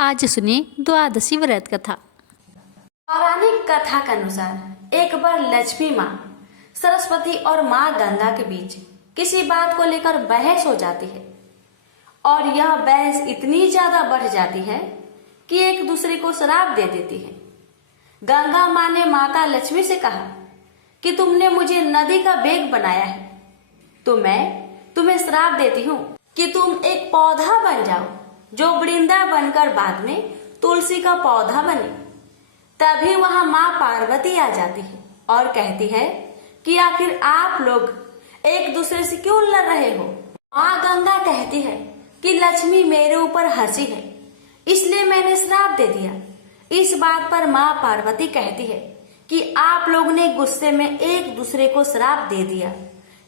आज सुनिए द्वादशी व्रत कथा। पौराणिक कथा के अनुसार एक बार लक्ष्मी माँ सरस्वती और माँ गंगा के बीच किसी बात को लेकर बहस हो जाती है और यह बहस इतनी ज्यादा बढ़ जाती है कि एक दूसरे को श्राप दे देती है। गंगा माँ ने माता लक्ष्मी से कहा कि तुमने मुझे नदी का वेग बनाया है, तो मैं तुम्हें श्राप देती हूँ कि तुम एक पौधा बन जाओ जो वृंदा बनकर बाद में तुलसी का पौधा बने। तभी वहां माँ पार्वती आ जाती है और कहती है कि आखिर आप लोग एक दूसरे से क्यों लड़ रहे हो। माँ गंगा कहती है कि लक्ष्मी मेरे ऊपर हंसी है, इसलिए मैंने श्राप दे दिया। इस बात पर माँ पार्वती कहती है कि आप लोग ने गुस्से में एक दूसरे को श्राप दे दिया,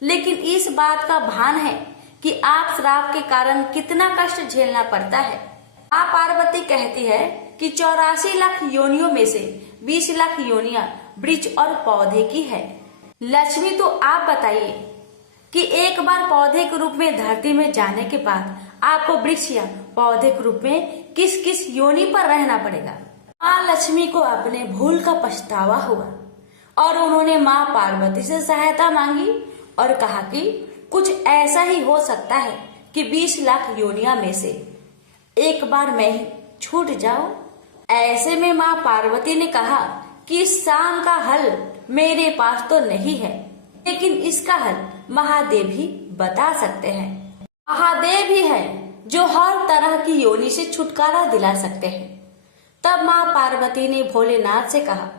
लेकिन इस बात का भान है कि आप श्राप के कारण कितना कष्ट झेलना पड़ता है। माँ पार्वती कहती है कि 84 लाख योनियों में से 20 लाख योनियां वृक्ष और पौधे की है। लक्ष्मी, तो आप बताइए कि एक बार पौधे के रूप में धरती में जाने के बाद आपको वृक्ष या पौधे के रूप में किस किस योनि पर रहना पड़ेगा। माँ लक्ष्मी को अपने भूल का पछतावा हुआ और उन्होंने माँ पार्वती से सहायता मांगी और कहा कि कुछ ऐसा ही हो सकता है कि 20 लाख योनिया में से एक बार मैं ही छूट जाऊं। ऐसे में माँ पार्वती ने कहा कि इस शाम का हल मेरे पास तो नहीं है, लेकिन इसका हल महादेव ही बता सकते हैं। महादेव ही है जो हर तरह की योनि से छुटकारा दिला सकते हैं। तब माँ पार्वती ने भोलेनाथ से कहा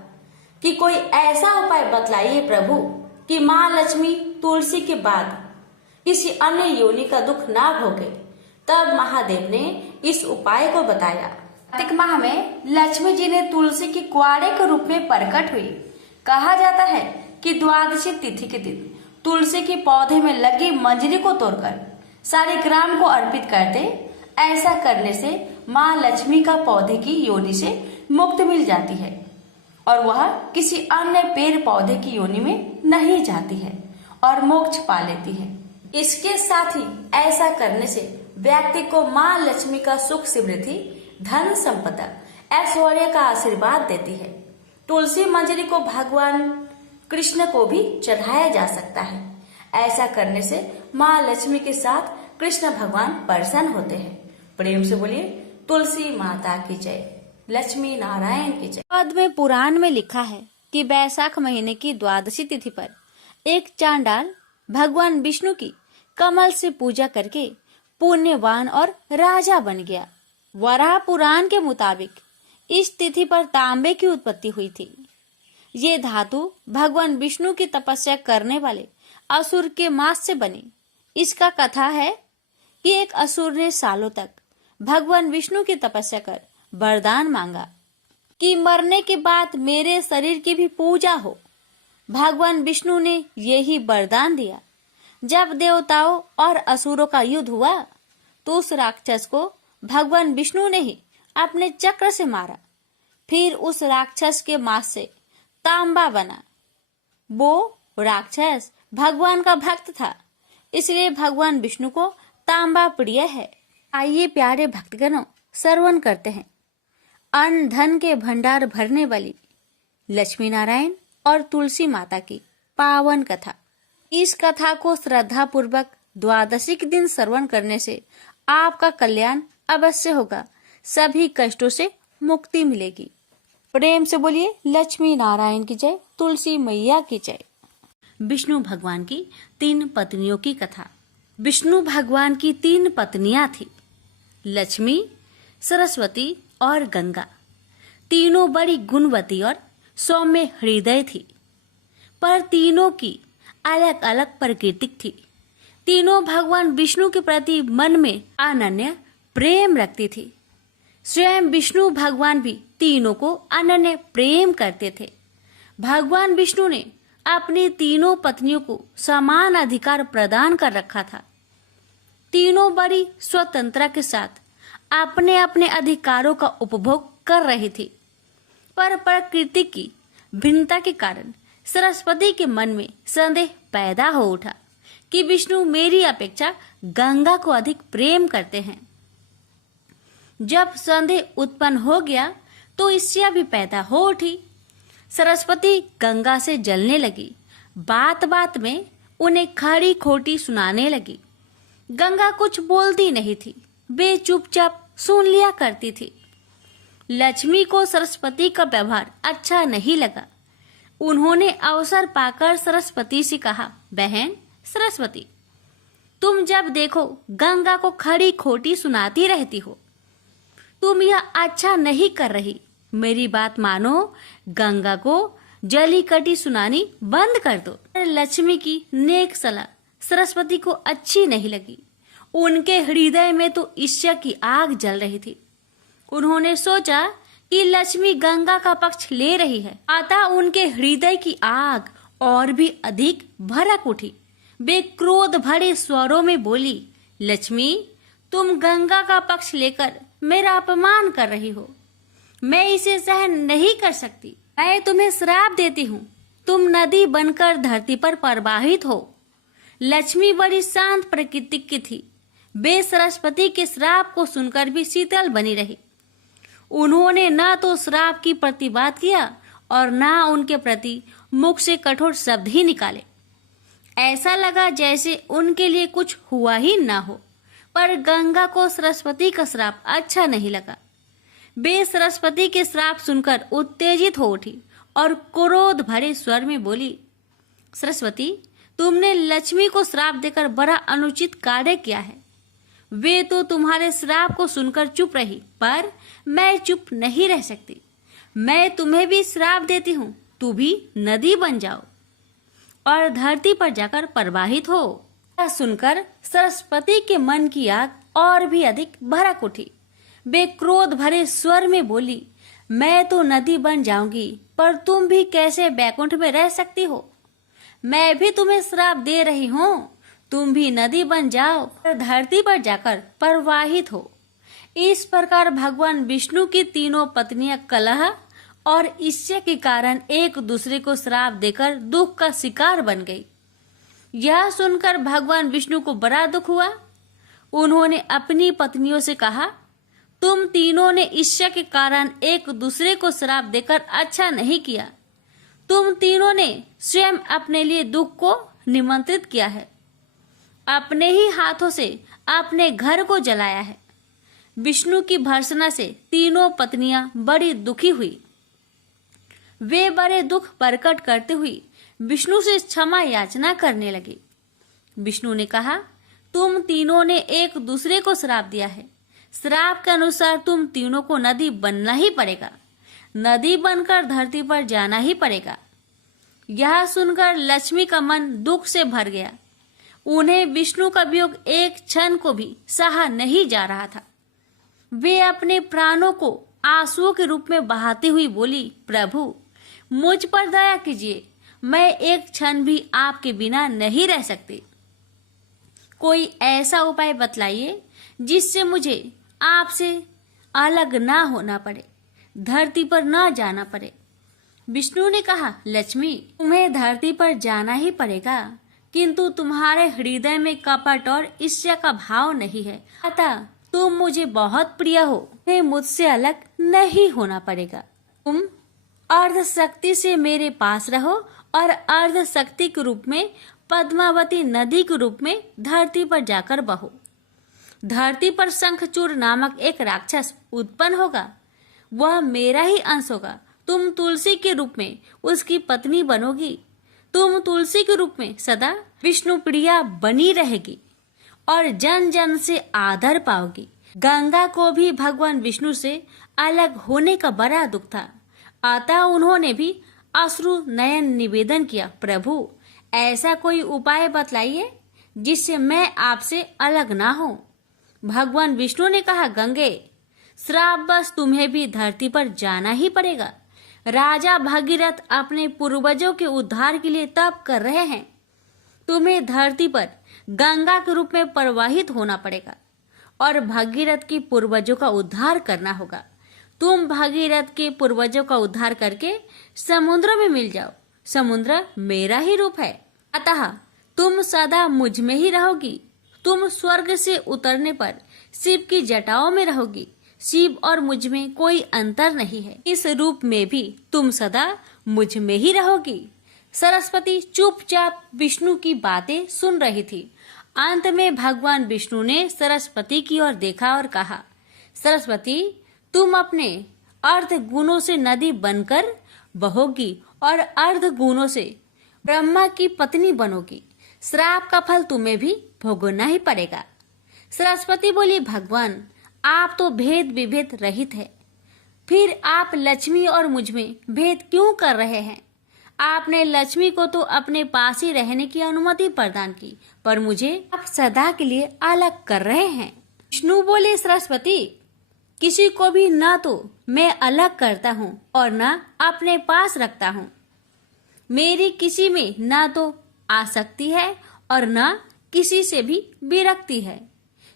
कि कोई ऐसा उपाय बतलाइए प्रभु कि माँ लक्ष्मी तुलसी के बाद किसी अन्य योनि का दुख ना भोगे। तब महादेव ने इस उपाय को बताया। कार्तिक माह में लक्ष्मी जी ने तुलसी की कुआरे के रूप में प्रकट हुई। कहा जाता है कि द्वादशी तिथि के दिन तुलसी के पौधे में लगी मंजरी को तोड़कर सारे ग्राम को अर्पित कर दे। ऐसा करने से माँ लक्ष्मी का पौधे की योनि से मुक्त मिल जाती है और वह किसी अन्य पेड़ पौधे की योनि में नहीं जाती है और मोक्ष पा लेती है। इसके साथ ही ऐसा करने से व्यक्ति को माँ लक्ष्मी का सुख समृद्धि, धन संपदा, ऐश्वर्य का आशीर्वाद देती है। तुलसी मंजरी को भगवान कृष्ण को भी चढ़ाया जा सकता है। ऐसा करने से माँ लक्ष्मी के साथ कृष्ण भगवान प्रसन्न होते हैं। प्रेम से बोलिए तुलसी माता की जय, लक्ष्मी नारायण की जय। पद्म पुराण में लिखा है कि वैशाख महीने की द्वादशी तिथि पर एक चांडाल भगवान विष्णु की कमल से पूजा करके पुण्यवान और राजा बन गया। वराह पुराण के मुताबिक इस तिथि पर तांबे की उत्पत्ति हुई थी। ये धातु भगवान विष्णु की तपस्या करने वाले असुर के मांस से बनी। इसका कथा है कि एक असुर ने सालों तक भगवान विष्णु की तपस्या कर वरदान मांगा कि मरने के बाद मेरे शरीर की भी पूजा हो। भगवान विष्णु ने यही वरदान दिया। जब देवताओं और असुरों का युद्ध हुआ तो उस राक्षस को भगवान विष्णु ने ही अपने चक्र से मारा। फिर उस राक्षस के मांस से तांबा बना। वो राक्षस भगवान का भक्त था, इसलिए भगवान विष्णु को तांबा प्रिय है। आइए प्यारे भक्तगणों, श्रवण करते हैं अन्न धन के भंडार भरने वाली लक्ष्मी नारायण और तुलसी माता की पावन कथा। इस कथा को श्रद्धा पूर्वक द्वादशी के दिन श्रवण करने से आपका कल्याण अवश्य होगा, सभी कष्टों से मुक्ति मिलेगी। प्रेम से बोलिए लक्ष्मी नारायण की जय, तुलसी मैया की जय। विष्णु भगवान की 3 पत्नियों की कथा। विष्णु भगवान की 3 पत्नियां थी, लक्ष्मी, सरस्वती और गंगा। तीनों बड़ी गुणवती और सौम्य हृदय थी, पर तीनों की अलग अलग प्रकृति थी। तीनों भगवान विष्णु के प्रति मन में अनन्य प्रेम रखती थी। स्वयं विष्णु भगवान भी तीनों को अनन्य प्रेम करते थे। भगवान विष्णु ने अपनी तीनों पत्नियों को समान अधिकार प्रदान कर रखा था। तीनों बड़ी स्वतंत्रता के साथ अपने अपने अधिकारों का उपभोग कर रही थी, पर प्रकृति की भिन्नता के कारण सरस्वती के मन में संदेह पैदा हो उठा कि विष्णु मेरी अपेक्षा गंगा को अधिक प्रेम करते हैं। जब संदेह उत्पन्न हो गया तो ईर्ष्या भी पैदा हो उठी। सरस्वती गंगा से जलने लगी। बात बात में उन्हें खरी खोटी सुनाने लगी। गंगा कुछ बोलती नहीं थी, वे चुपचाप सुन लिया करती थी। लक्ष्मी को सरस्वती का व्यवहार अच्छा नहीं लगा। उन्होंने अवसर पाकर सरस्वती से कहा, बहन सरस्वती, तुम जब देखो गंगा को खरी खोटी सुनाती रहती हो। तुम यह अच्छा नहीं कर रही। मेरी बात मानो, गंगा को जली कटी सुनानी बंद कर दो। लक्ष्मी की नेक सलाह सरस्वती को अच्छी नहीं लगी। उनके हृदय में तो ईर्ष्या की आग जल रही थी। उन्होंने सोचा कि लक्ष्मी गंगा का पक्ष ले रही है। अतः उनके हृदय की आग और भी अधिक भड़क उठी। वे क्रोध भरे स्वरों में बोली, लक्ष्मी, तुम गंगा का पक्ष लेकर मेरा अपमान कर रही हो। मैं इसे सहन नहीं कर सकती। मैं तुम्हें श्राप देती हूँ, तुम नदी बनकर धरती पर प्रवाहित हो। लक्ष्मी बड़ी शांत प्रकृति की थी। वे सरस्वती के श्राप को सुनकर भी शीतल बनी रही। उन्होंने न तो श्राप की प्रतिवाद किया और न उनके प्रति मुख से कठोर शब्द ही निकाले। ऐसा लगा जैसे उनके लिए कुछ हुआ ही ना हो। पर गंगा को सरस्वती का श्राप अच्छा नहीं लगा। वे सरस्वती के श्राप सुनकर उत्तेजित हो उठी और क्रोध भरे स्वर में बोली, सरस्वती, तुमने लक्ष्मी को श्राप देकर बड़ा अनुचित कार्य किया है। वे तो तुम्हारे श्राप को सुनकर चुप रही, पर मैं चुप नहीं रह सकती। मैं तुम्हें भी श्राप देती हूँ, तू भी नदी बन जाओ और धरती पर जाकर प्रवाहित हो। यह सुनकर सरस्वती के मन की आग और भी अधिक भड़क उठी। वे क्रोध भरे स्वर में बोली, मैं तो नदी बन जाऊंगी, पर तुम भी कैसे बैकुंठ में रह सकती हो। मैं भी तुम्हें श्राप दे रही हूँ, तुम भी नदी बन जाओ और धरती पर जाकर प्रवाहित हो। इस प्रकार भगवान विष्णु की तीनों पत्नियां कलह और ईर्ष्या के कारण एक दूसरे को श्राप देकर दुख का शिकार बन गई। यह सुनकर भगवान विष्णु को बड़ा दुख हुआ। उन्होंने अपनी पत्नियों से कहा, तुम तीनों ने ईर्ष्या के कारण एक दूसरे को श्राप देकर अच्छा नहीं किया। तुम तीनों ने स्वयं अपने लिए दुख को निमंत्रित किया है। अपने ही हाथों से अपने घर को जलाया है। विष्णु की भर्त्सना से तीनों पत्नियां बड़ी दुखी हुई। वे बड़े दुख प्रकट करते हुए विष्णु से क्षमा याचना करने लगे। विष्णु ने कहा, तुम तीनों ने एक दूसरे को श्राप दिया है। श्राप के अनुसार तुम तीनों को नदी बनना ही पड़ेगा। नदी बनकर धरती पर जाना ही पड़ेगा। यह सुनकर लक्ष्मी का मन दुख से भर गया। उन्हें विष्णु का वियोग एक क्षण को भी सहा नहीं जा रहा था। वे अपने प्राणों को आंसुओं के रूप में बहाती हुई बोली, प्रभु, मुझ पर दया कीजिए। मैं एक क्षण भी आपके बिना नहीं रह सकती। कोई ऐसा उपाय बतलाइए जिससे मुझे आपसे अलग ना होना पड़े, धरती पर ना जाना पड़े। विष्णु ने कहा, लक्ष्मी, तुम्हें धरती पर जाना ही पड़ेगा, किंतु तुम्हारे हृदय में कपट और ईर्ष्या का भाव नहीं है। अतः तुम मुझे बहुत प्रिय हो, तुम्हें मुझसे अलग नहीं होना पड़ेगा। तुम अर्ध शक्ति से मेरे पास रहो और अर्ध शक्ति के रूप में पद्मावती नदी के रूप में धरती पर जाकर बहो। धरती पर शंखचूड़ नामक एक राक्षस उत्पन्न होगा। वह मेरा ही अंश होगा। तुम तुलसी के रूप में उसकी पत्नी बनोगी। तुम तुलसी के रूप में सदा विष्णु प्रिया बनी रहेगी और जन जन से आदर पाओगी। गंगा को भी भगवान विष्णु से अलग होने का बड़ा दुख था। अतः उन्होंने भी अश्रु नयन निवेदन किया, प्रभु, ऐसा कोई उपाय बतलाइए जिससे मैं आपसे अलग ना हो। भगवान विष्णु ने कहा, गंगे, श्राप बस तुम्हें भी धरती पर जाना ही पड़ेगा। राजा भगीरथ अपने पूर्वजों के उद्धार के लिए तप कर रहे हैं। तुम्हें धरती पर गंगा के रूप में प्रवाहित होना पड़ेगा और भगीरथ के पूर्वजों का उद्धार करना होगा। तुम भगीरथ के पूर्वजों का उद्धार करके समुद्र में मिल जाओ। समुद्र मेरा ही रूप है, अतः तुम सदा मुझ में ही रहोगी। तुम स्वर्ग से उतरने पर शिव की जटाओं में रहोगी। शिव और मुझ में कोई अंतर नहीं है। इस रूप में भी तुम सदा मुझ में ही रहोगी। सरस्वती चुपचाप विष्णु की बातें सुन रही थी। अंत में भगवान विष्णु ने सरस्वती की ओर देखा और कहा, सरस्वती, तुम अपने अर्ध गुणों से नदी बनकर बहोगी और अर्ध गुणों से ब्रह्मा की पत्नी बनोगी। श्राप का फल तुम्हें भी भोगना ही पड़ेगा। सरस्वती बोली, भगवान, आप तो भेद विभेद रहित है, फिर आप लक्ष्मी और मुझ में भेद क्यों कर रहे हैं? आपने लक्ष्मी को तो अपने पास ही रहने की अनुमति प्रदान की, पर मुझे आप सदा के लिए अलग कर रहे हैं। विष्णु बोले, सरस्वती, किसी को भी न तो मैं अलग करता हूँ और न अपने पास रखता हूँ। मेरी किसी में न तो आसक्ति है और न किसी से भी विरक्ति है।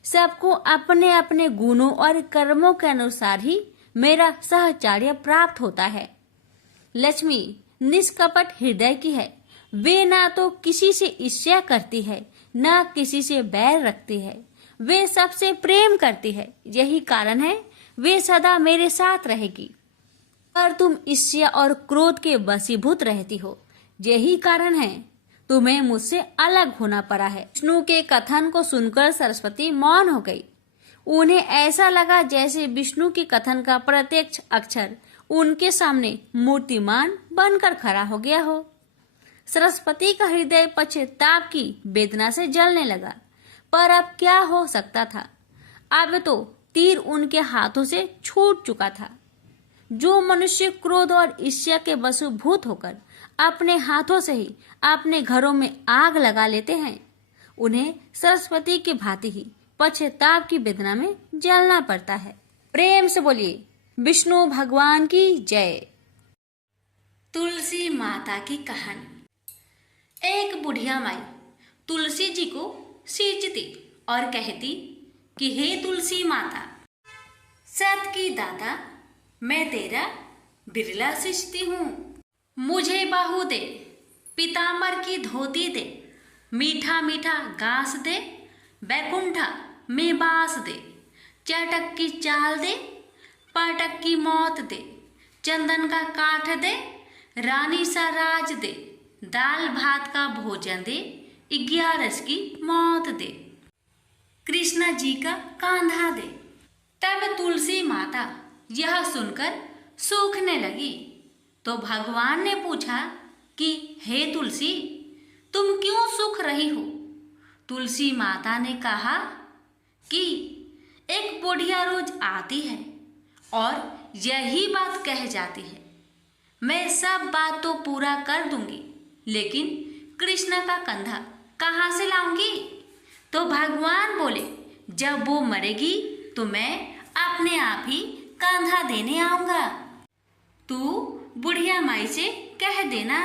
सबको अपने अपने गुणों और कर्मों के अनुसार ही मेरा सहचर्य प्राप्त होता है। लक्ष्मी निष्कपट हृदय की है। वे ना तो किसी से ईर्ष्या करती है, न किसी से बैर रखती है। वे सबसे प्रेम करती है। यही कारण है वे सदा मेरे साथ रहेगी। पर तुम ईर्ष्या और क्रोध के वशीभूत रहती हो। यही कारण है तुम्हें मुझसे अलग होना पड़ा है। विष्णु के कथन को सुनकर सरस्वती मौन हो गई। उन्हें ऐसा लगा जैसे विष्णु के कथन का प्रत्यक्ष अक्षर उनके सामने मूर्तिमान बनकर खड़ा हो गया हो। सरस्वती का हृदय पश्चाताप की वेदना से जलने लगा। पर अब क्या हो सकता था? अब तो तीर उनके हाथों से छूट चुका था। जो मनुष्य क्रोध और ईर्ष्या के वशीभूत होकर अपने हाथों से ही अपने घरों में आग लगा लेते हैं, उन्हें सरस्वती के भांति ही पश्चाताप की वेदना में जलना पड़ता है। प्रेम से बोलिए, विष्णु भगवान की जय। तुलसी माता की कहानी। एक बुढ़िया माई तुलसी जी को सींचती और कहती कि हे तुलसी माता, सत की दाता, मैं तेरा बिरला सींचती हूँ। मुझे बाहु दे, पीतांबर की धोती दे, मीठा मीठा घास दे, बैकुंठा में बास दे, चटक की चाल दे, पाटक की मौत दे, चंदन का काठ दे, रानी सा राज दे, दाल भात का भोजन दे, 11 की मौत दे, कृष्णा जी का कांधा दे। तब तुलसी माता यह सुनकर सूखने लगी। तो भगवान ने पूछा कि हे तुलसी, तुम क्यों सूख रही हो? तुलसी माता ने कहा कि एक बुढ़िया रोज आती है और यही बात कह जाती है, मैं सब बात तो पूरा कर दूंगी, लेकिन कृष्ण का कंधा कहाँ से लाऊंगी? तो भगवान बोले, जब वो मरेगी तो मैं अपने आप ही कंधा देने आऊंगा। तू बुढ़िया माई से कह देना।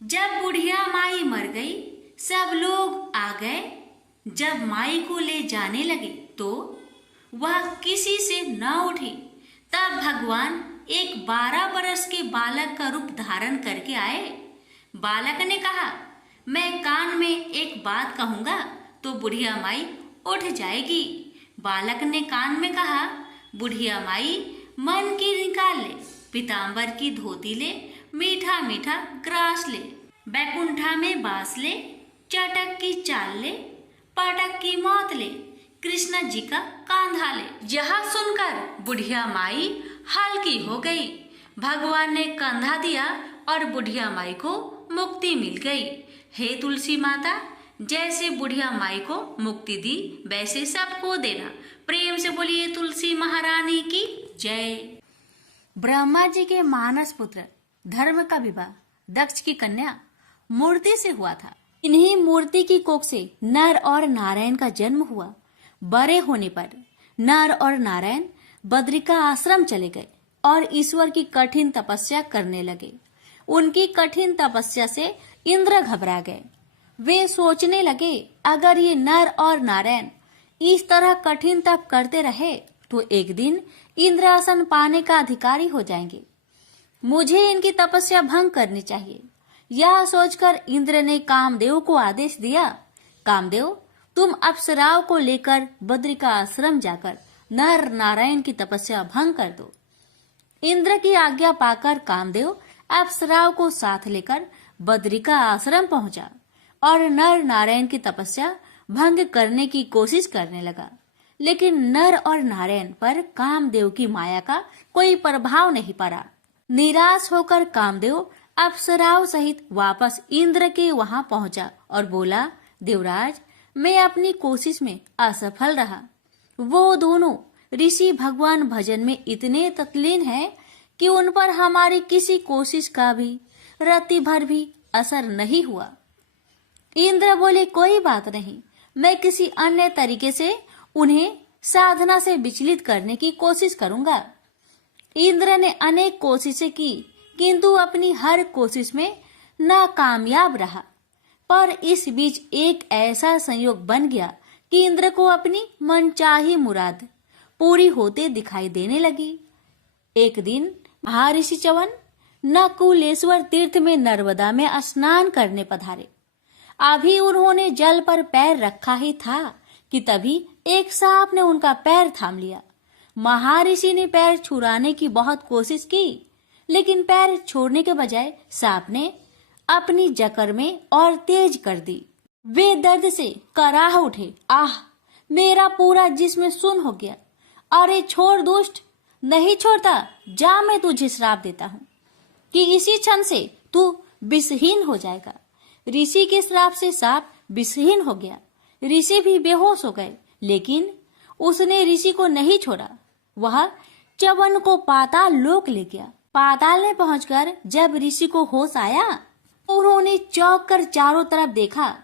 जब बुढ़िया माई मर गई, सब लोग आ गए। जब माई को ले जाने लगे तो वह किसी से न उठी। तब भगवान एक 12 बरस के बालक का रूप धारण करके आए। बालक ने कहा, मैं कान में एक बात कहूंगा तो बुढ़िया माई उठ जाएगी। बालक ने कान में कहा, बुढ़िया माई मन की निकाल ले, पीतांबर की धोती ले, मीठा मीठा ग्रास ले, बैकुंठा में बास ले, चटक की चाल ले, पाटक की मौत ले, कृष्ण जी का कांधा ले। यह सुनकर बुढ़िया माई हल्की हो गई। भगवान ने कंधा दिया और बुढ़िया माई को मुक्ति मिल गई। हे तुलसी माता, जैसे बुढ़िया माई को मुक्ति दी वैसे सबको देना। प्रेम से बोलिए तुलसी महारानी की जय। ब्रह्मा जी के मानस पुत्र धर्म का विवाह दक्ष की कन्या मूर्ति से हुआ था। इन्हीं मूर्ति की कोख से नर और नारायण का जन्म हुआ। बड़े होने पर नर और नारायण बद्रिका आश्रम चले गए और ईश्वर की कठिन तपस्या करने लगे। उनकी कठिन तपस्या से इंद्र घबरा गए। वे सोचने लगे, अगर ये नर और नारायण इस तरह कठिन तप करते रहे तो एक दिन इंद्रासन पाने का अधिकारी हो जाएंगे। मुझे इनकी तपस्या भंग करनी चाहिए। यह सोचकर इंद्र ने कामदेव को आदेश दिया, कामदेव, तुम अप्सराओं को लेकर बद्रिका आश्रम जाकर नर नारायण की तपस्या भंग कर दो। इंद्र की आज्ञा पाकर कामदेव अप्सराओं को साथ लेकर बद्रिका आश्रम पहुंचा और नर नारायण की तपस्या भंग करने की कोशिश करने लगा। लेकिन नर और नारायण पर कामदेव की माया का कोई प्रभाव नहीं पड़ा। निराश होकर कामदेव अप्सराओं सहित वापस इंद्र के वहां पहुंचा और बोला, देवराज, मैं अपनी कोशिश में असफल रहा। वो दोनों ऋषि भगवान भजन में इतने तल्लीन हैं कि उन पर हमारी किसी कोशिश का भी रत्ती भर भी असर नहीं हुआ। इंद्र बोले, कोई बात नहीं, मैं किसी अन्य तरीके से उन्हें साधना से विचलित करने की कोशिश करूंगा। इंद्र ने अनेक कोशिशें की, किंतु अपनी हर कोशिश में नाकामयाब रहा। पर इस बीच एक ऐसा संयोग बन गया कि इंद्र को अपनी मनचाही मुराद पूरी होते दिखाई देने लगी। एक दिन महर्षि च्यवन नकुलेश्वर तीर्थ में नर्मदा में स्नान करने पधारे। अभी उन्होंने जल पर पैर रखा ही था कि तभी एक सांप ने उनका पैर थाम लिया। महर्षि ने पैर छुड़ाने की बहुत कोशिश की, लेकिन पैर छोड़ने के बजाय सांप ने अपनी जकड़ में और तेज कर दी। वे दर्द से कराह उठे। आह, मेरा पूरा जिस्म सुन्न हो गया। अरे छोड़ दुष्ट, नहीं छोड़ता, जा, मैं तुझे श्राप देता हूँ कि इसी क्षण से तू विषहीन हो जाएगा। ऋषि के श्राप से सांप विषहीन हो गया। ऋषि भी बेहोश हो गए, लेकिन उसने ऋषि को नहीं छोड़ा। वह च्यवन को पाताल लोक ले गया। पाताल में पहुंचकर जब ऋषि को होश आया, उन्होंने चौंक कर चारों तरफ देखा।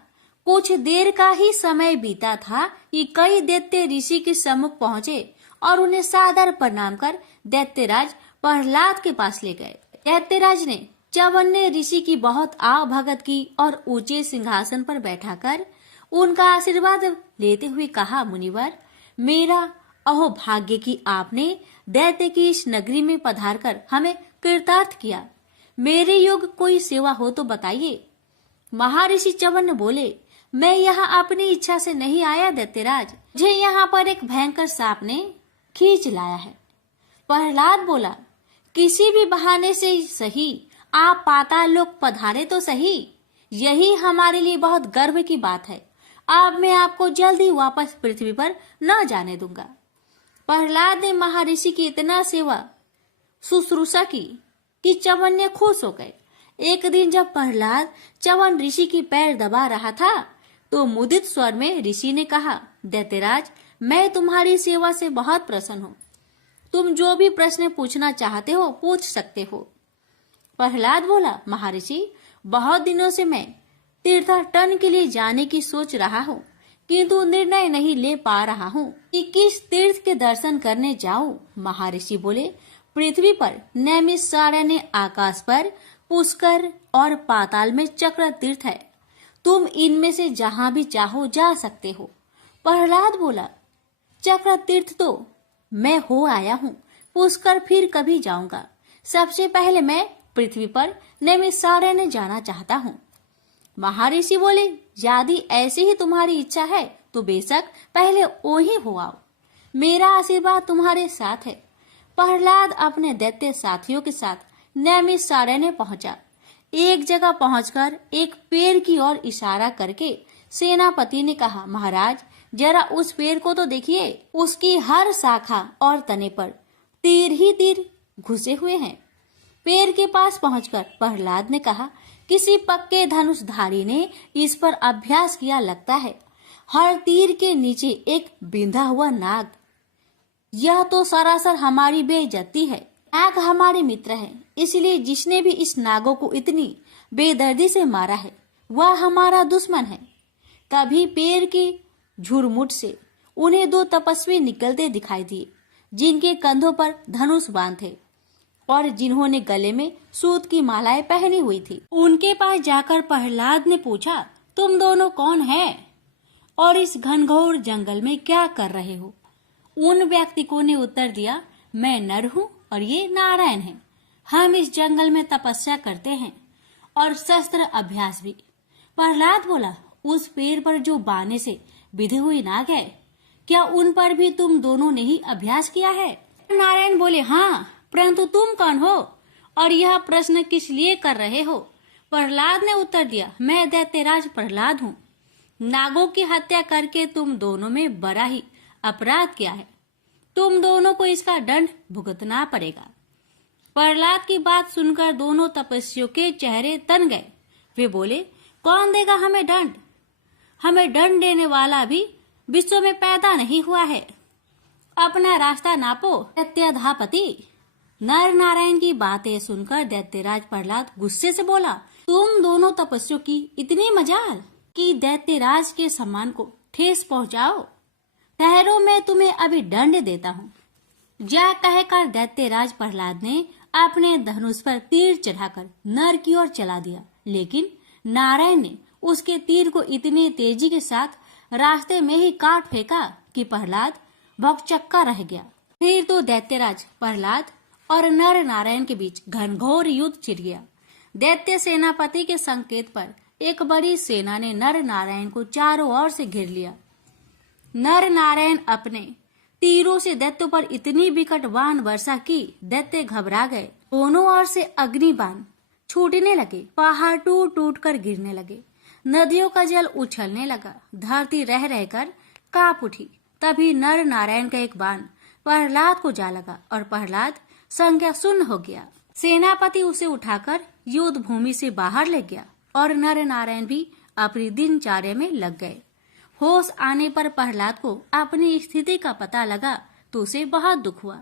कुछ देर का ही समय बीता था कि कई दैत्य ऋषि के सम्मुख पहुंचे और उन्हें सादर प्रणाम कर दैत्यराज प्रहलाद के पास ले गए। दैत्यराज ने च्यवन ने ऋषि की बहुत आव भगत की और ऊंचे सिंहासन पर बैठाकर उनका आशीर्वाद लेते हुए कहा, मुनिवर, मेरा अहो भाग्य कि आपने दैत्य की इस नगरी में पधारकर हमें कृतार्थ किया। मेरे योग्य कोई सेवा हो तो बताइए। महर्षि च्यवन बोले, मैं यहाँ अपनी इच्छा से नहीं आया दैत्यराज, मुझे यहाँ पर एक भयंकर सांप ने खींच लाया है। प्रहलाद बोला, किसी भी बहाने से सही आप पाताल लोक पधारे तो सही, यही हमारे लिए बहुत गर्व की बात है। अब मैं आपको जल्दी वापस पृथ्वी पर न जाने दूंगा। प्रहलाद ने महर्षि की इतना सेवा शुश्रूषा की कि च्यवन ने खुश हो गए। एक दिन जब प्रहलाद च्यवन ऋषि की पैर दबा रहा था तो मुदित स्वर में ऋषि ने कहा, दैत्यराज, मैं तुम्हारी सेवा से बहुत प्रसन्न हूँ। तुम जो भी प्रश्न पूछना चाहते हो पूछ सकते हो। प्रहलाद बोला, महर्षि, बहुत दिनों से मैं तीर्थाटन के लिए जाने की सोच रहा हूँ, किंतु निर्णय नहीं ले पा रहा हूँ कि किस तीर्थ के दर्शन करने जाऊं। महर्षि बोले, पृथ्वी पर नैमिषारण्य, आकाश पर पुष्कर और पाताल में चक्र तीर्थ है। तुम इनमें से जहां भी चाहो जा सकते हो। प्रहलाद बोला, चक्र तीर्थ तो मैं हो आया हूँ, पुष्कर फिर कभी जाऊंगा। सबसे पहले मैं पृथ्वी पर नैमिषारण्य जाना चाहता हूँ। महर्षि बोले, यदि ऐसी ही तुम्हारी इच्छा है तो बेशक पहले वो ही हो आओ, मेरा आशीर्वाद तुम्हारे साथ है। प्रहलाद अपने दैत्य साथियों के साथ नैमिषारण्य पहुंचा। एक जगह पहुंचकर एक पेड़ की ओर इशारा करके सेनापति ने कहा, महाराज, जरा उस पेड़ को तो देखिए, उसकी हर शाखा और तने पर तीर ही तीर घुसे हुए हैं। पेड़ के पास पहुंचकर प्रहलाद ने कहा, किसी पक्के धनुषधारी ने इस पर अभ्यास किया लगता है। हर तीर के नीचे एक बिंधा हुआ नाग। यह तो सरासर हमारी बेइज्जती है। नाग हमारे मित्र हैं, इसलिए जिसने भी इस नागों को इतनी बेदर्दी से मारा है वह हमारा दुश्मन है। तभी पेड़ के झुरमुट से उन्हें दो तपस्वी निकलते दिखाई दिए, जिनके कंधों पर धनुष बाण थे और जिन्होंने गले में सूत की मालाएं पहनी हुई थी। उनके पास जाकर प्रहलाद ने पूछा, तुम दोनों कौन हैं और इस घनघोर जंगल में क्या कर रहे हो? उन व्यक्तियों ने उत्तर दिया, मैं नर हूँ और ये नारायण हैं। हम इस जंगल में तपस्या करते हैं और शस्त्र अभ्यास भी। प्रहलाद बोला, उस पेड़ पर जो बाने से बिधे हुए नाग है, क्या उन पर भी तुम दोनों ने ही अभ्यास किया है? नारायण बोले, हाँ, परंतु तुम कौन हो और यह प्रश्न किस लिए कर रहे हो? प्रहलाद ने उत्तर दिया, मैं दैत्यराज प्रहलाद हूँ। नागों की हत्या करके तुम दोनों में बड़ा ही अपराध किया है। तुम दोनों को इसका दंड भुगतना पड़ेगा। प्रहलाद की बात सुनकर दोनों तपस्वियों के चेहरे तन गए। वे बोले, कौन देगा हमें दंड? हमें दंड देने वाला भी विश्व में पैदा नहीं हुआ है। अपना रास्ता नापो दैत्याधापति। नर नारायण की बातें सुनकर दैत्यराज प्रहलाद गुस्से से बोला, तुम दोनों तपस्वियों की इतनी मजाल कि दैत्यराज के सम्मान को ठेस पहुंचाओ। ठहरो, मैं तुम्हें अभी दंड देता हूँ। यह कहकर दैत्यराज प्रहलाद ने अपने धनुष पर तीर चढ़ाकर नर की ओर चला दिया, लेकिन नारायण ने उसके तीर को इतनी तेजी के साथ रास्ते में ही काट फेंका कि प्रहलाद भौंकचक्का रह गया। फिर तो दैत्यराज प्रहलाद और नर नारायण के बीच घनघोर युद्ध छिड़ गया। दैत्य सेनापति के संकेत पर एक बड़ी सेना ने नर नारायण को चारों ओर से घेर लिया। नर नारायण अपने तीरों से दैत्यों पर इतनी विकट बाण वर्षा की, दैत्य घबरा गए। दोनों ओर से अग्नि बाण छूटने लगे, पहाड़ टूट टूट कर गिरने लगे, नदियों का जल उछलने लगा, धरती रह रहकर कांप उठी। तभी नर नारायण का एक बाण प्रहलाद को जा लगा और प्रहलाद संज्ञा शून्य हो गया। सेनापति उसे उठाकर युद्ध भूमि से बाहर ले गया और नर नारायण भी अपनी दिनचर्या में लग गए। होश आने पर प्रहलाद को अपनी स्थिति का पता लगा तो उसे बहुत दुख हुआ।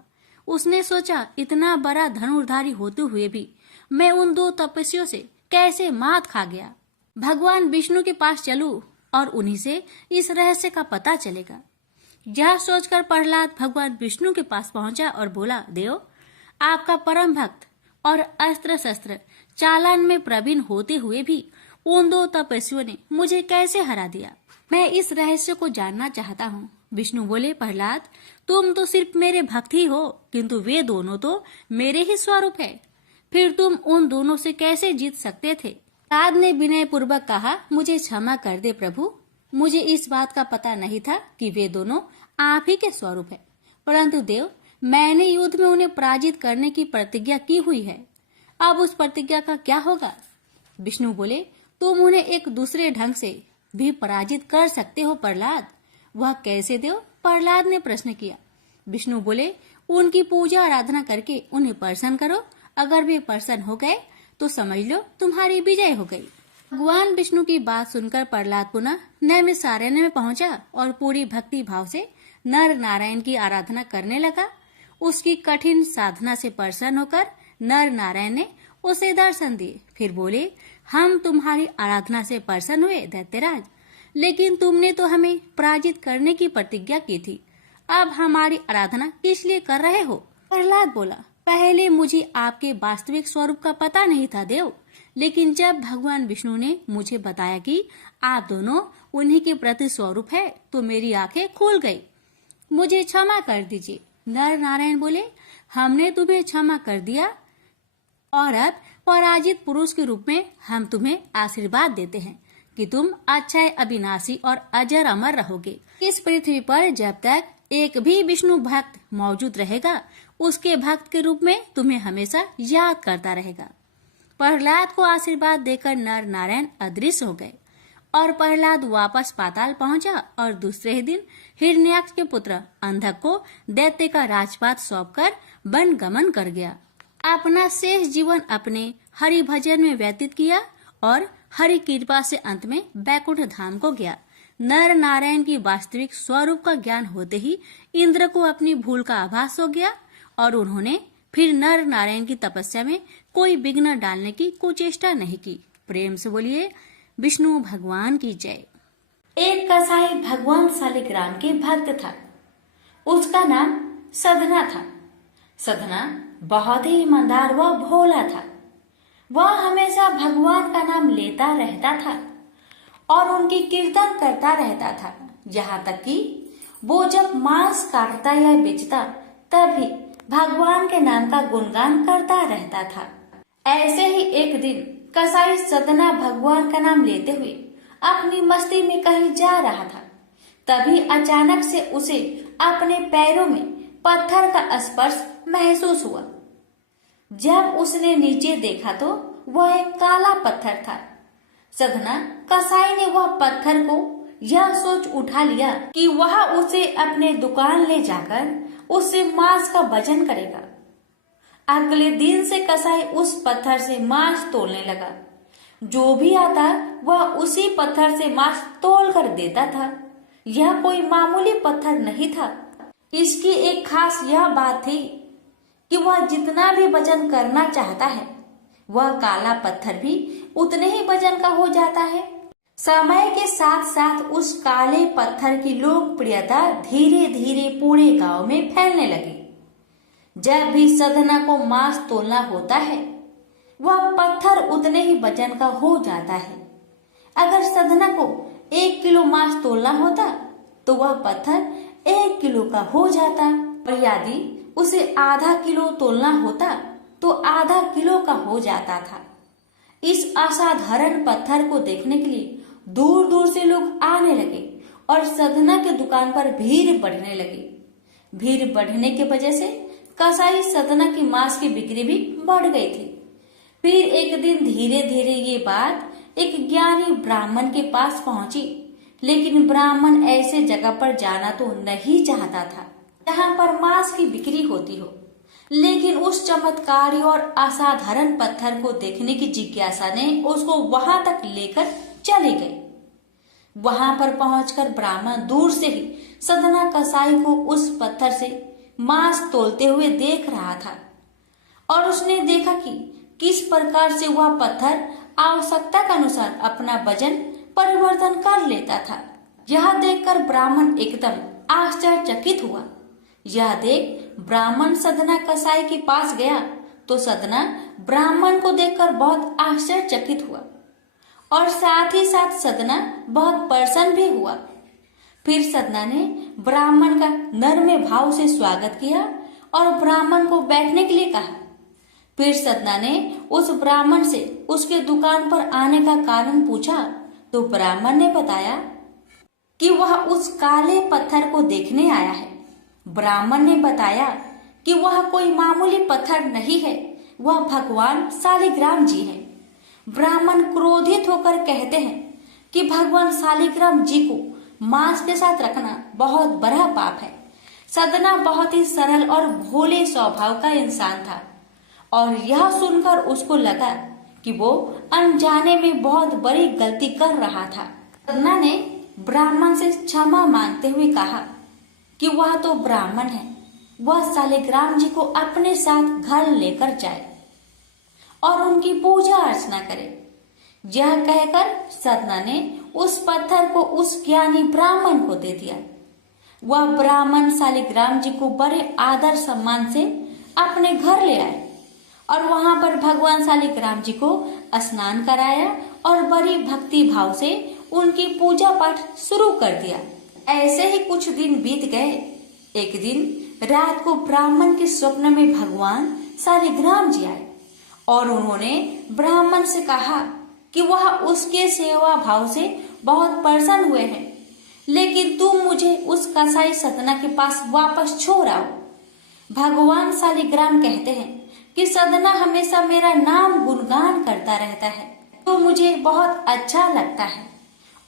उसने सोचा, इतना बड़ा धनुर्धारी होते हुए भी मैं उन दो तपस्वियों से कैसे मात खा गया। भगवान विष्णु के पास चलूं और उन्हीं से इस रहस्य का पता चलेगा। यह सोचकर प्रहलाद भगवान विष्णु के पास पहुंचा और बोला, देव, आपका परम भक्त और अस्त्र शस्त्र चालन में प्रवीण होते हुए भी उन दो तपस्वियों ने मुझे कैसे हरा दिया? मैं इस रहस्य को जानना चाहता हूँ। विष्णु बोले, प्रहलाद, तुम तो सिर्फ मेरे भक्त ही हो, किंतु वे दोनों तो मेरे ही स्वरूप है। फिर तुम उन दोनों से कैसे जीत सकते थे? प्रहलाद ने विनय पूर्वक कहा, मुझे क्षमा कर दे प्रभु, मुझे इस बात का पता नहीं था कि वे दोनों आप ही के स्वरूप है। परंतु देव, मैंने युद्ध में उन्हें पराजित करने की प्रतिज्ञा की हुई है। अब उस प्रतिज्ञा का क्या होगा? विष्णु बोले, तुम उन्हें एक दूसरे ढंग से भी पराजित कर सकते हो प्रहलाद। वह कैसे देव? प्रहलाद ने प्रश्न किया। विष्णु बोले, उनकी पूजा आराधना करके उन्हें प्रसन्न करो। अगर वे प्रसन्न हो गए तो समझ लो तुम्हारी विजय हो गई। भगवान विष्णु की बात सुनकर प्रहलाद पुनः नैमिषारण्य में पहुंचा और पूरी भक्ति भाव से नर नारायण की आराधना करने लगा। उसकी कठिन साधना से प्रसन्न होकर नर नारायण ने उसे दर्शन दिए। फिर बोले, हम तुम्हारी आराधना से प्रसन्न हुए दैत्यराज, लेकिन तुमने तो हमें पराजित करने की प्रतिज्ञा की थी। अब हमारी आराधना किस लिए कर रहे हो? प्रहलाद बोला, पहले मुझे आपके वास्तविक स्वरूप का पता नहीं था देव, लेकिन जब भगवान विष्णु ने मुझे बताया कि आप दोनों उन्हीं के प्रति स्वरूप है तो मेरी आंखें खुल गई। मुझे क्षमा कर दीजिए। नर नारायण बोले, हमने तुम्हें क्षमा कर दिया और अब पराजित पुरुष के रूप में हम तुम्हें आशीर्वाद देते हैं कि तुम अक्षय, अविनाशी और अजर अमर रहोगे। इस पृथ्वी पर जब तक एक भी विष्णु भक्त मौजूद रहेगा, उसके भक्त के रूप में तुम्हें हमेशा याद करता रहेगा। प्रहलाद को आशीर्वाद देकर नर नारायण अदृश्य हो गए और प्रहलाद वापस पाताल पहुंचा और दूसरे ही दिन हिरण्याक्ष के पुत्र अंधक को दैत्य का राजपाट सौंपकर वन गमन कर गया। अपना शेष जीवन अपने हरि भजन में व्यतीत किया और हरि कृपा से अंत में बैकुंठ धाम को गया। नर नारायण की वास्तविक स्वरूप का ज्ञान होते ही इंद्र को अपनी भूल का आभास हो गया और उन्होंने फिर नर नारायण की तपस्या में कोई विघ्न डालने की कुचेष्टा नहीं की। प्रेम से बोलिए विष्णु भगवान की जय। एक कसाई भगवान शालिग्राम के भक्त था। उसका नाम सधना था। सधना बहुत ही ईमानदार व भोला था। वह हमेशा भगवान का नाम लेता रहता था और उनकी कीर्तन करता रहता था। यहाँ तक कि वो जब मांस काटता या बेचता तब भी भगवान के नाम का गुणगान करता रहता था। ऐसे ही एक दिन कसाई सधना भगवान का नाम लेते हुए अपनी मस्ती में कहीं जा रहा था। तभी अचानक से उसे अपने पैरों में पत्थर का स्पर्श महसूस हुआ। जब उसने नीचे देखा तो वह एक काला पत्थर था। सधना कसाई ने वह पत्थर को यह सोच उठा लिया कि वह उसे अपने दुकान ले जाकर उससे मांस का वजन करेगा। अगले दिन से कसाई उस पत्थर से मांस तोलने लगा। जो भी आता वह उसी पत्थर से मांस तोल कर देता था। यह कोई मामूली पत्थर नहीं था। इसकी एक खास यह बात थी कि वह जितना भी वजन करना चाहता है वह काला पत्थर भी उतने ही वजन का हो जाता है। समय के साथ साथ उस काले पत्थर की लोकप्रियता धीरे धीरे पूरे गांव में फैलने लगी। जब भी सधना को मांस तोलना होता है वह पत्थर उतने ही वजन का हो जाता है। अगर सधना को 1 किलो मांस तोलना होता तो वह पत्थर 1 किलो का हो जाता, और यदि उसे आधा किलो तोलना होता तो आधा किलो का हो जाता था। इस असाधारण पत्थर को देखने के लिए दूर दूर से लोग आने लगे और सधना के दुकान पर भीड़ बढ़ने लगी। भीड़ बढ़ने की वजह से कसाई सधना की मांस की बिक्री भी बढ़ गई थी। फिर एक दिन धीरे धीरे ये बात एक ज्ञानी ब्राह्मण के पास पहुंची, लेकिन ब्राह्मण ऐसे जगह पर जाना तो नहीं चाहता था जहां पर मांस की बिक्री होती हो। लेकिन उस चमत्कारी और असाधारण पत्थर को देखने की जिज्ञासा ने उसको वहां तक लेकर चली गई। वहां पर पहुंचकर ब्राह्मण दूर से ही सधना कसाई को उस पत्थर से मांस तोलते हुए देख रहा था, और उसने देखा कि किस प्रकार से वह पत्थर आवश्यकता के अनुसार अपना वजन परिवर्तन कर लेता था। यह देखकर ब्राह्मण एकदम आश्चर्यचकित हुआ। यह देख ब्राह्मण सधना कसाई के पास गया तो सधना ब्राह्मण को देखकर बहुत आश्चर्यचकित हुआ, और साथ ही साथ सधना बहुत प्रसन्न भी हुआ। फिर सधना ने ब्राह्मण का नम्र भाव से स्वागत किया और ब्राह्मण को बैठने के लिए कहा। फिर सधना ने उस ब्राह्मण से उसके दुकान पर आने का कारण पूछा तो ब्राह्मण ने बताया कि वह उस काले पत्थर को देखने आया है। ब्राह्मण ने बताया कि वह कोई मामूली पत्थर नहीं है, वह भगवान शालिग्राम जी है। ब्राह्मण क्रोधित होकर कहते हैं कि भगवान शालिग्राम जी को मांस के साथ रखना बहुत बड़ा पाप है। सधना बहुत ही सरल और भोले स्वभाव का इंसान था, और यह सुनकर उसको लगा कि वो अनजाने में बहुत बड़ी गलती कर रहा था। सधना ने ब्राह्मण से क्षमा मांगते हुए कहा कि वह तो ब्राह्मण है, वह शालिग्राम जी को अपने साथ घर लेकर जाए और उनकी पूजा अर्चना करे। यह कहकर सधना ने उस पत्थर को उस ज्ञानी ब्राह्मण को दे दिया। वह ब्राह्मण शालिग्राम जी को बड़े आदर सम्मान से अपने घर ले आए और वहां पर भगवान शालिग्राम जी को स्नान कराया और बड़ी भक्ति भाव से उनकी पूजा पाठ शुरू कर दिया। ऐसे ही कुछ दिन बीत गए। एक दिन रात को ब्राह्मण के स्वप्न में भगवान शालिग्राम जी आए और उन्होंने ब्राह्मण से कहा कि वह उसके सेवा भाव से बहुत प्रसन्न हुए हैं, लेकिन तुम मुझे उस कसाई सधना के पास वापस छोड़ आओ। भगवान शालिग्राम कहते हैं कि सधना हमेशा मेरा नाम गुणगान करता रहता है, तो मुझे बहुत अच्छा लगता है,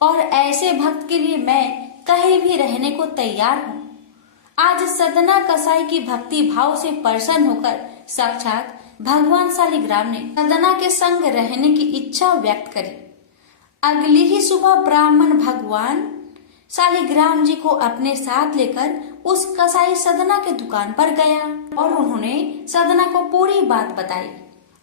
और ऐसे भक्त के लिए मैं कहीं भी रहने को तैयार हूँ। आज सधना कसाई की भक्ति भाव से प्रसन्न होकर साक्षात भगवान शालिग्राम ने सधना के संग रहने की इच्छा व्यक्त करी। अगली ही सुबह ब्राह्मण भगवान शालिग्राम जी को अपने साथ लेकर उस कसाई सधना के दुकान पर गया और उन्होंने सधना को पूरी बात बताई,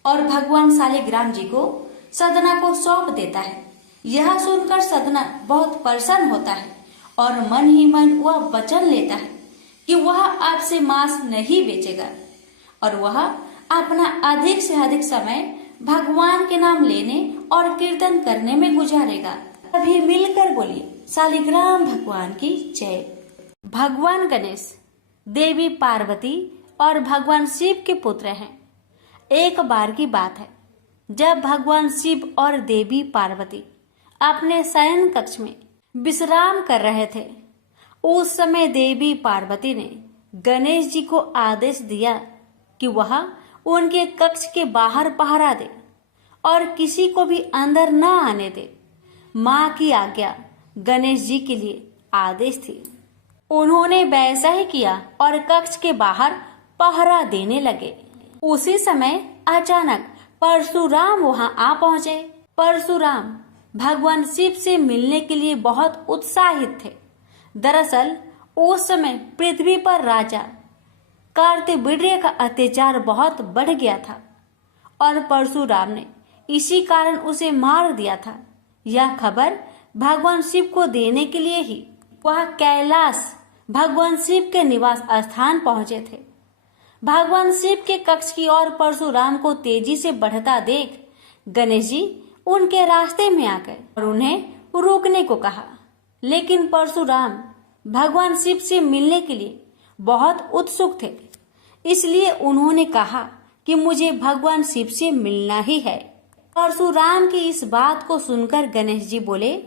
और भगवान शालिग्राम जी को सधना को सौंप देता है। यह सुनकर सधना बहुत प्रसन्न होता है और मन ही मन वह वचन लेता है कि वह अब से मांस नहीं बेचेगा और वह अपना अधिक से अधिक समय भगवान के नाम लेने और कीर्तन करने में गुजारेगा। अभी मिलकर बोलिए शालिग्राम भगवान की जय। भगवान गणेश देवी पार्वती और भगवान शिव के पुत्र हैं। एक बार की बात है जब भगवान शिव और देवी पार्वती अपने शयन कक्ष में विश्राम कर रहे थे उस समय देवी पार्वती ने गणेश जी को आदेश दिया कि वह उनके कक्ष के बाहर पहरा दे और किसी को भी अंदर न आने दे। माँ की आज्ञा गणेश जी के लिए आदेश थी। उन्होंने वैसा ही किया और कक्ष के बाहर पहरा देने लगे। उसी समय अचानक परशुराम वहां आ पहुंचे। परशुराम भगवान शिव से मिलने के लिए बहुत उत्साहित थे। दरअसल उस समय पृथ्वी पर राजा कार्तिवीर्य का अत्याचार बहुत बढ़ गया था और परशुराम ने इसी कारण उसे मार दिया था। यह खबर भगवान शिव को देने के लिए ही वह कैलाश भगवान शिव के निवास स्थान पहुंचे थे। भगवान शिव के कक्ष की ओर परशुराम को तेजी से बढ़ता देख गणेश जी उनके रास्ते में आ गए और उन्हें रोकने को कहा, लेकिन परशुराम भगवान शिव से मिलने के लिए बहुत उत्सुक थे। इसलिए उन्होंने कहा कि मुझे भगवान शिव से मिलना ही है। परशुराम की इस बात को सुनकर गणेश जी बोले,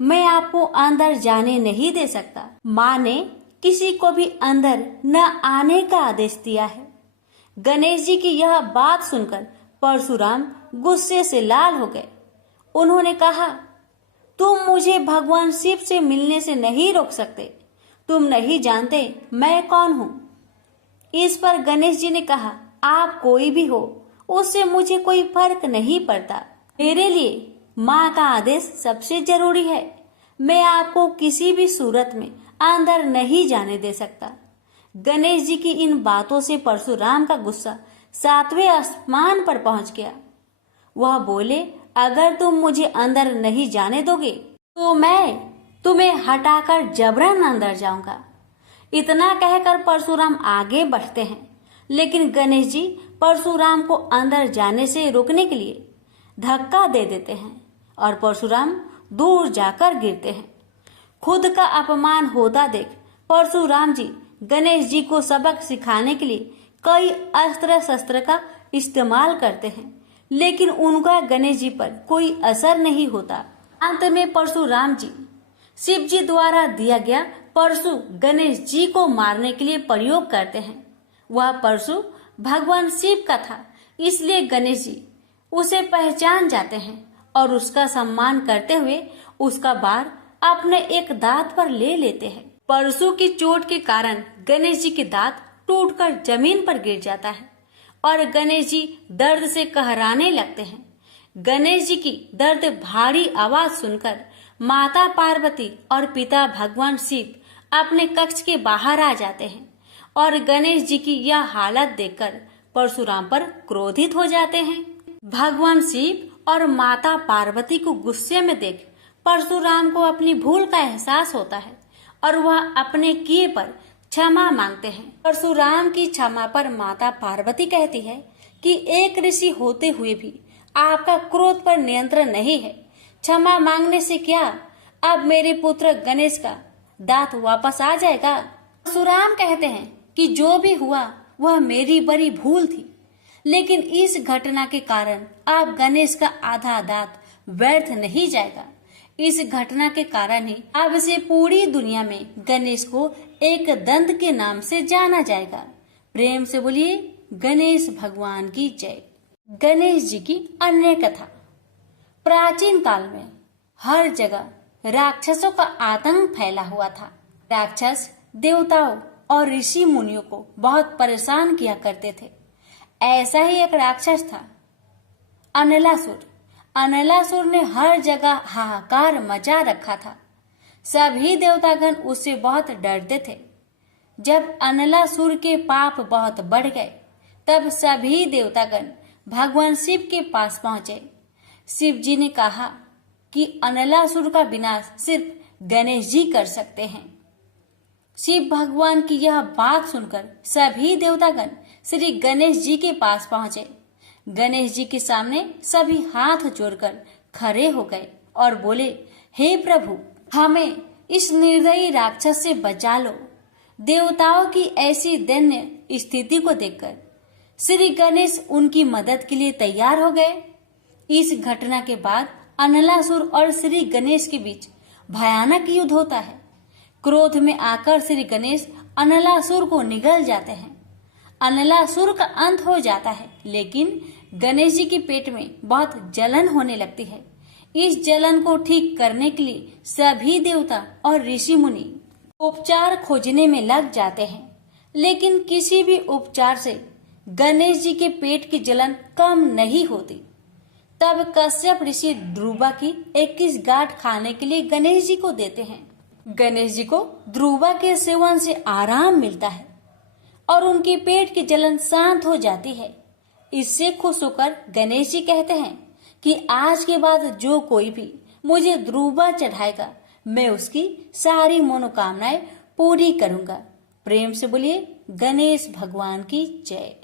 मैं आपको अंदर जाने नहीं दे सकता। माँ ने किसी को भी अंदर न आने का आदेश दिया है। गणेश जी की यह बात सुनकर परशुराम गुस्से से लाल हो गए। उन्होंने कहा, तुम मुझे भगवान शिव से मिलने से नहीं रोक सकते। तुम नहीं जानते मैं कौन हूँ। इस पर गणेश जी ने कहा, आप कोई भी हो उससे मुझे कोई फर्क नहीं पड़ता। मेरे लिए माँ का आदेश सबसे जरूरी है। मैं आपको किसी भी सूरत में अंदर नहीं जाने दे सकता। गणेश जी की इन बातों से परशुराम का गुस्सा 7वें आसमान पर पहुंच गया। वह बोले, अगर तुम मुझे अंदर नहीं जाने दोगे तो मैं तुम्हें हटाकर जबरन अंदर जाऊंगा। इतना कहकर परशुराम आगे बढ़ते हैं, लेकिन गणेश जी परशुराम को अंदर जाने से रोकने के लिए धक्का दे देते हैं और परशुराम दूर जाकर गिरते हैं। खुद का अपमान होता देख परशुराम जी गणेश जी को सबक सिखाने के लिए कई अस्त्र शस्त्र का इस्तेमाल करते हैं, लेकिन उनका गणेश जी पर कोई असर नहीं होता। अंत में परशुराम जी शिव जी द्वारा दिया गया परशु गणेश जी को मारने के लिए प्रयोग करते हैं। वह परशु भगवान शिव का था, इसलिए गणेश जी उसे पहचान जाते हैं और उसका सम्मान करते हुए उसका बार अपने एक दांत पर ले लेते हैं। परशु की चोट के कारण गणेश जी के दांत टूटकर जमीन पर गिर जाता है और गणेश जी दर्द से कहराने लगते हैं। गणेश जी की दर्द भारी आवाज सुनकर माता पार्वती और पिता भगवान शिव अपने कक्ष के बाहर आ जाते हैं और गणेश जी की यह हालत देखकर परशुराम पर क्रोधित हो जाते हैं। भगवान शिव और माता पार्वती को गुस्से में देख परशुराम को अपनी भूल का एहसास होता है और वह अपने किए पर क्षमा मांगते हैं। परशुराम की क्षमा पर माता पार्वती कहती है कि एक ऋषि होते हुए भी आपका क्रोध पर नियंत्रण नहीं है। क्षमा मांगने से क्या, अब मेरे पुत्र गणेश का दांत वापस आ जाएगा। परशुराम कहते हैं कि जो भी हुआ वह मेरी बड़ी भूल थी, लेकिन इस घटना के कारण अब गणेश का आधा दांत व्यर्थ नहीं जाएगा। इस घटना के कारण ही अब से पूरी दुनिया में गणेश को एक दंत के नाम से जाना जाएगा। प्रेम से बोलिए गणेश भगवान की जय। गणेश जी की अन्य कथा। प्राचीन काल में हर जगह राक्षसों का आतंक फैला हुआ था। राक्षस देवताओं और ऋषि मुनियों को बहुत परेशान किया करते थे। ऐसा ही एक राक्षस था अनलासुर। अनलासुर ने हर जगह हाहाकार मचा रखा था। सभी देवतागण उससे बहुत डरते थे। जब अनलासुर के पाप बहुत बढ़ गए तब सभी देवतागण भगवान शिव के पास पहुंचे। शिव जी ने कहा कि अनलासुर का विनाश सिर्फ गणेश जी कर सकते हैं। शिव भगवान की यह बात सुनकर सभी देवतागण श्री गणेश जी के पास पहुंचे। गणेश जी के सामने सभी हाथ जोड़कर खड़े हो गए और बोले, हे प्रभु, हमें इस निर्दयी राक्षस से बचा लो। देवताओं की ऐसी दैन्य स्थिति को देखकर श्री गणेश उनकी मदद के लिए तैयार हो गए। इस घटना के बाद अनलासुर और श्री गणेश के बीच भयानक युद्ध होता है। क्रोध में आकर श्री गणेश अनलासुर को निगल जाते हैं। अनलासुर का अंत हो जाता है, लेकिन गणेश जी के पेट में बहुत जलन होने लगती है। इस जलन को ठीक करने के लिए सभी देवता और ऋषि मुनि उपचार खोजने में लग जाते हैं, लेकिन किसी भी उपचार से गणेश जी के पेट की जलन कम नहीं होती। तब कश्यप ऋषि ध्रुवा की 21 गांठ खाने के लिए गणेश जी को देते हैं। गणेश जी को ध्रुवा के सेवन से आराम मिलता है और उनके पेट की जलन शांत हो जाती है। इससे खुश होकर गणेश जी कहते हैं कि आज के बाद जो कोई भी मुझे ध्रुवा चढ़ाएगा, मैं उसकी सारी मनोकामनाएं पूरी करूंगा। प्रेम से बोलिए गणेश भगवान की जय।